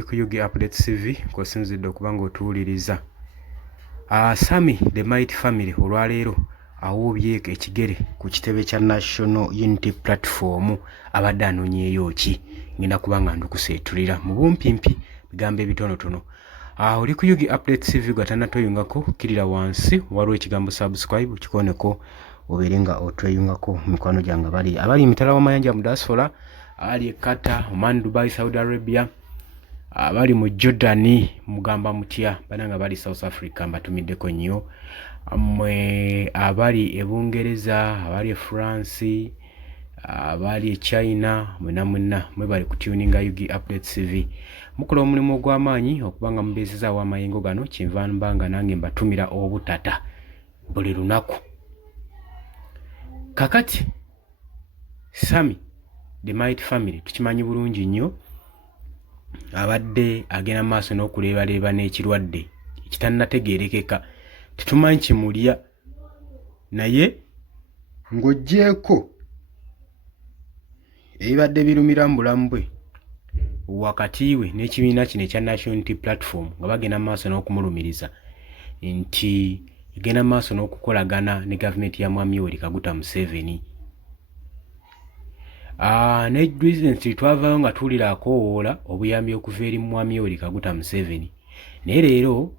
oli ku Yugi Updates TV kw'osinzidde okuba ng'otuwuliriza. Sammy the Mighty Family olwaleero awuubye ekigere ku kitebe kya National Unity Platform abadde anoonyeeyo ki ngenda kuba nga ndukuseetulira mu bumpimpi bigambo ebitonotono. Oli ku Yugi Updates TV gatannatweyungako kkirira wansi waliwo ekigambo subscribe kikoneko obeere nga otweyungako mikwano gyange abali emitala w'amayanja mu diaspora, abali e Qatar, Oman, Dubai, Saudi Arabia, abali mu Jordan mugamba mutya bananga bali South Africa mbatumiddeko nnyo, mmwe abali e Bungereza, abali e France, abali e China, mwenna mwebali kutuninga Yugi Updates TV. Mukola omulimu ogw'amaanyi okubanga mubeezezaawo amayengo gano kyenva mbanga nange mbatumira obutata buli lunaku. Kakati Sammy the Mighty Family tukimanyi bulungi nnyo abadde agenda maaso n'okuleebaleeba n'ekirwadde ekitannategeerekeka, tetumanyi kimulya naye ng'oggyeko ebibadde birumira mu bulamu bwe wakati we n'ekibiina kino ekya National Unity Platform nga bagenda maaso n'okumulumiriza nti egenda maaso n'okukolagana ne gavumenti ya Mwami Yoweri Kaguta Museveni. Ne bizinesi twavaayo nga tuwulira akoowoola obuyambi okuva eri Mwami Yoweri Kaguta Museveni, naye leero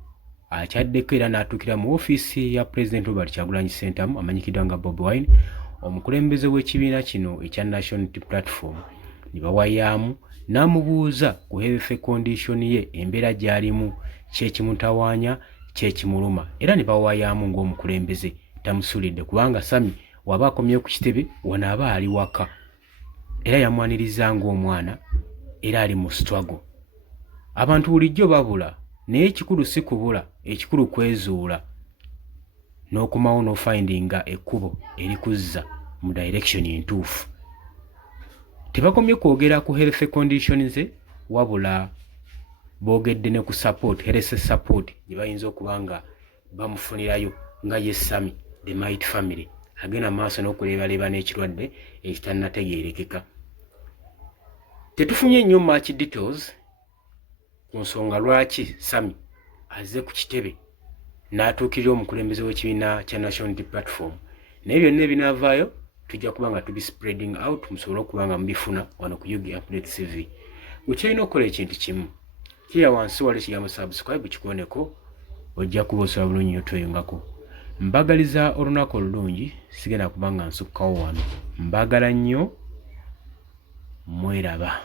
akyaddeko era n'atuukira mu ofiisi ya President Robert Kyagulanyi Ssentamu amanyikiddwa nga Bobi Wine, omukulembeze w'ekibiina kino ekya National Unity Platform, ne bawayaamu n'amubuuza ku health condition ye, embeera gy'alimu, kyekimutawaanya, kyekimuluma, era ne bawayaamu ng'omukulembeze tamusuulidde kubanga Sammy waba akomye ku kitebe wano aba ali waka, era yamwaniriza ng'omwana era ali mu struggle. Abantu bulijjo babula naye ekikulu si kubula, ekikulu kwezuula n'okomawo n'ofindinga ekkubo erikuzza mu direction entuufu. Tebakomye kwogera ku health condition ze wabula boogedde ne ku support, health support gye bayinza okuba nga bamufunirayo nga ye Sammy the Mighty Family agenda maaso n'okuleebaleeba n'ekirwadde ekitannategeerekeka. Tetufunye nnyo much details ku nsonga lwaki Sammy azze ku kitebe n'atuukirira omukulembeze w'ekibiina kya National Unity Platform, naye byonna ebinaavaayo tujja kuba nga spreading out musobole okuba nga mubifuna wano ku Yugi Updates TV. Ukyalina okukola ekintu kimu, kiriya wansi wali ekigambo subscribe kikoneko, ojja kuba osobola bulungi nnyo tweyungako. Mbagaliza olunaku olulungi, sigenda kuba nga nsukkawo wano. Mbagala nnyo, mweraba.